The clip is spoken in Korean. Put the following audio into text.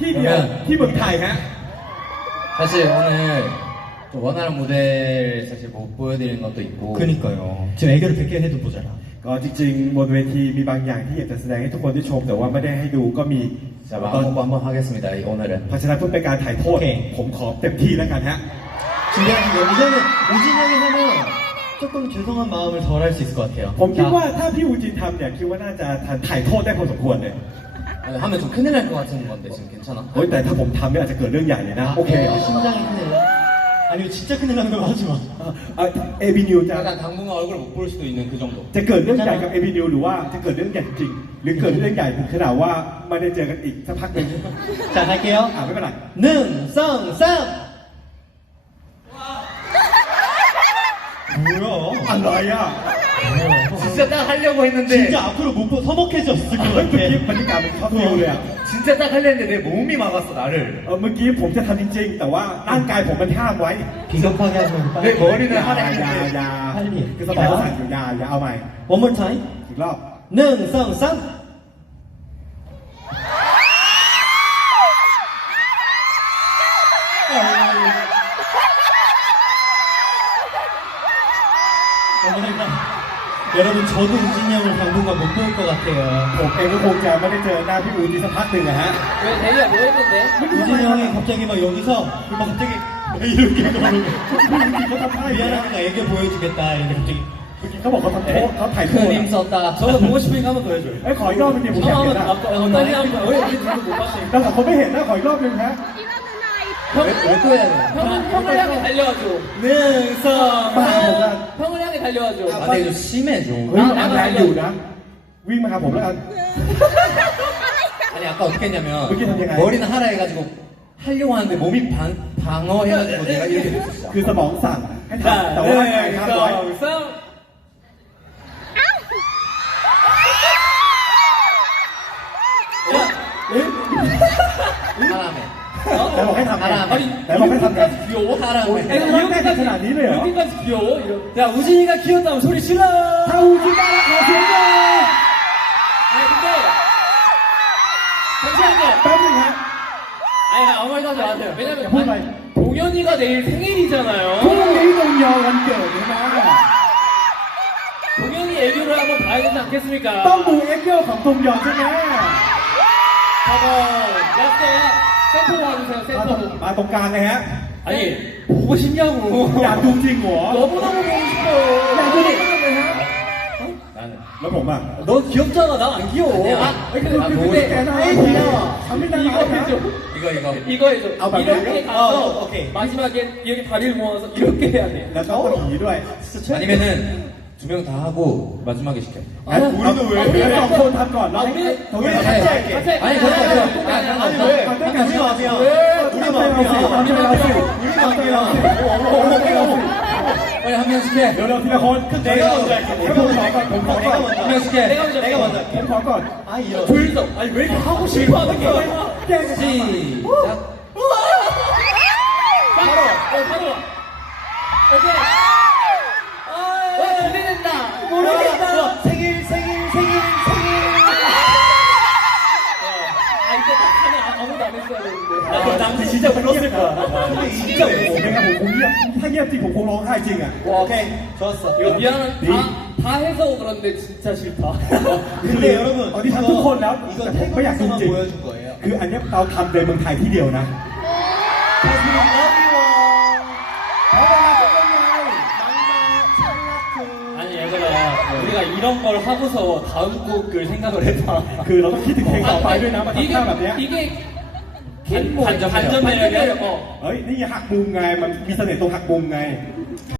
ที่เดียวที่เมืองไทยฮะ 사실 오늘 좀 원하는 무대를 사실 못 보여드리는 것도 있고 그니까요. 지금 애교를 100개 해도 모자라. ก็จริงๆบนเวทีมีบางอย่างที่อยากจะแสดงให้ทุกคนได้ชม แต่ว่าไม่ได้ให้ดูก็มี 자 마음 먹고 한번 하겠습니다 이- 오늘은 เพราะฉะนั้นเพื่อเป็นการถ่ายโทษ โอเค ผมขอเต็มที่แล้วกันฮะ 준비하시고 이제는 우진 형이 하면 조금 죄송한 마음을 덜 할 수 있을 것 같아요. ผมคิด 자, ว่าถ้าพี่อูจินทำเนี่ยคิดว่าน่าจะถ่ายโทษได้พอสมควรเลย 아니, 하면 좀 큰일 날 것 같은 건데 지금 괜찮아? โอ้ยแต่ถ้าผมทำเนี่ยอาจจะเกิดเรื่องใหญ่เลยนะ โอเค 아, 심장이 큰일 나? 아니요, 진짜 큰일 나는 걸 하지 마. เอบีนิวจะ 약간 당분간 얼굴 못 볼 수도 있는 그 정도 จะเกิดเรื่องใหญ่กับเอบีนิวหรือว่าจะเกิดเรื่องใหญ่จริง หรือเกิดเรื่องใหญ่ถึงขนาดว่าไม่ได้เจอกันอีกสักพักหนึ่ง 자, 갈게요. อ่าไม่เป็นไร 능, 성, 쌈! 뭐야? อะไรอ่ะ 진짜 딱 하려고 했는데 진짜 앞으로 못 보, 서먹해졌을 것 เฮ้ยเมื่อกี้ 같아. บรรยากาศเป็นช็อตฟิลเลยอ่ะ 진짜 딱 하려 했는데 내 몸이 막았어 나를 เออเมื่อกี้ผมจะทำจริงๆ แต่ว่าร่างกายผมมันห้ามไว้ 비겁하게 하지 말고 내 빨리. 머리는 อย่า 하라 อย่า 했는데 อย่า 빨리. คือสมองสั่นอยู่อย่าอย่าเอาใหม่ One more time. อีกรอบ 능, 성, 쌈! 어머니가 여러분 저도 우진이 형을 당분간 못 볼 것 같아요 ผมเองก็คงจะไม่ได้เจอหน้าพี่อูจีสักพักหนึ่งอะฮะ 왜 내가 뭐 했는데? 우진이 형이 갑자기 막 여기서 막 갑자기 이렇게 그러는 เขาทำท่า 거 อย่างนี้นะ 미안하니까 애교 보여주겠다 이렇게 갑자기 เมื่อกี้เขาบอกเขาทำโทษเขาถ่ายโทษ 큰 힘 썼다 저도 보고 싶으니까 한 번 더 해줘요. ไอ้ยขออีกรอบเป็นงผมอยากเห็นนะ 빨리 한 번. 왜 우리 둘도 못 봤으니까. แต่ผมไม่เห็นนะขออีกรอบหนึงฮะ 왜또 해야 돼? 형은 형을 향해 달려와줘. 능성 형을 향해 달려와줘. 아 근데 좀 심해 좀 เฮ้ยมันแรงอยู่นะ วิ่งมาหาผมแล้วกัน 아니 아까 어떻게 했냐면 어떻게 했냐면 머리는 하라 해가지고 하려고 하는데 몸이 방, 방어해가지고 내가 이렇게 됐었어 คือสมองสั่นให้ทำแต่ว่าร่างกายห้ามไว้ 쌍. เ แต่บอกให้ทำไง 아니 แต่บอกให้ทำไง 이렇게까지 귀여워? โอ้ย 하라메 ไอ้เรื่องแค่ขนาดนี้เลยเหรอ 이렇게까지 귀여워? 이러. 야 우진이가 귀엽다면 소리 질러. ถ้าอูจีได้ขอเสียงเลย 아니 근데 잠시만요. แป๊บนึงฮะ 아니 아무 말도 하지 마세요. 왜냐면 뭘 말? 동현이가 내일 พรุ่ง 생일이잖아요. นี้ตรงยอวันเกิดใช่ไหม 동현이 애교를 한번 봐야 되지 않겠습니까? ต้องดูเอ็กเกิลของตรงยอนใช่ไหม 저거 라스트 센터로 와주세요. มาตรง 센터로. มาตรงกลางเลยฮะ 아니 보고 싶냐고. อยากดูจริงเหรอ 너무너무 보고 อยากดู 싶어. มากเลยฮะ 나는 แล้วผมอ่ะ 너 귀엽잖아. 나 안 귀여워. 아니야. 아, 그, 근데, 그, 근데 그, 그, 아이, 그, 귀여워. 감미나 이거 나오나? 해줘. 이거 이거 이거 해줘. 아, 맞아요? 이렇게 어, 가서 오케이. 마지막에 여기 다리를 모아서 이렇게 해야 돼. แล้วก็ต้องผีด้วย 아니면은 두 명 다 하고 마지막에 시켜. 아니, 우리도 왜? 그래서 그거 나 우리 우리 같이 할게. 아니 그거 아니 왜? 같이 마세요. 우리 마세요. 우리 마세요. 우리 마세요. 빨리 한 명씩 해. 여러 그냥 건 내가 먼저 할게. 내가 먼저 할게. 내가 먼저. 한 명씩 해. 내가 먼저. 내가 건. 아 이런. 둘다 아니 왜 이렇게 하고 싶어 하는 거야? 시작. 바로. 바로. 오케이. 생일 생일 생일 아 이거 딱 하면 아무도 안 했어야 되는데 아, 남자 진짜 불렀을 거야 진짜 ผม 불렀을 ยังไงผมผมเงียบถ้าเงียบจริงผมคงร้องไห้จริงอ่ะ 거야 오케이 좋았어 이거 미안한 다, 다 해서 그런데 진짜 싫다 근데 여러분 ตอนนี้ทำทุกคนแล้ว 이거 แต่ผมก็อยากดู 태국에서만 จริง 보여줄 거예요 คืออันเนี้ยเราทำในเมืองไทยที่เดียวนะ Cause we love you 우리가 이런 걸 하고서 다음 곡을 생각을 해봐. 그런 피드백과 발을 남아 이게 tham làm thế ạ 이게 반- 반- 반전 매력이야. 어. ấy nếu như hạc bùm ngày mà mình sao để tôi hạc bùm ngày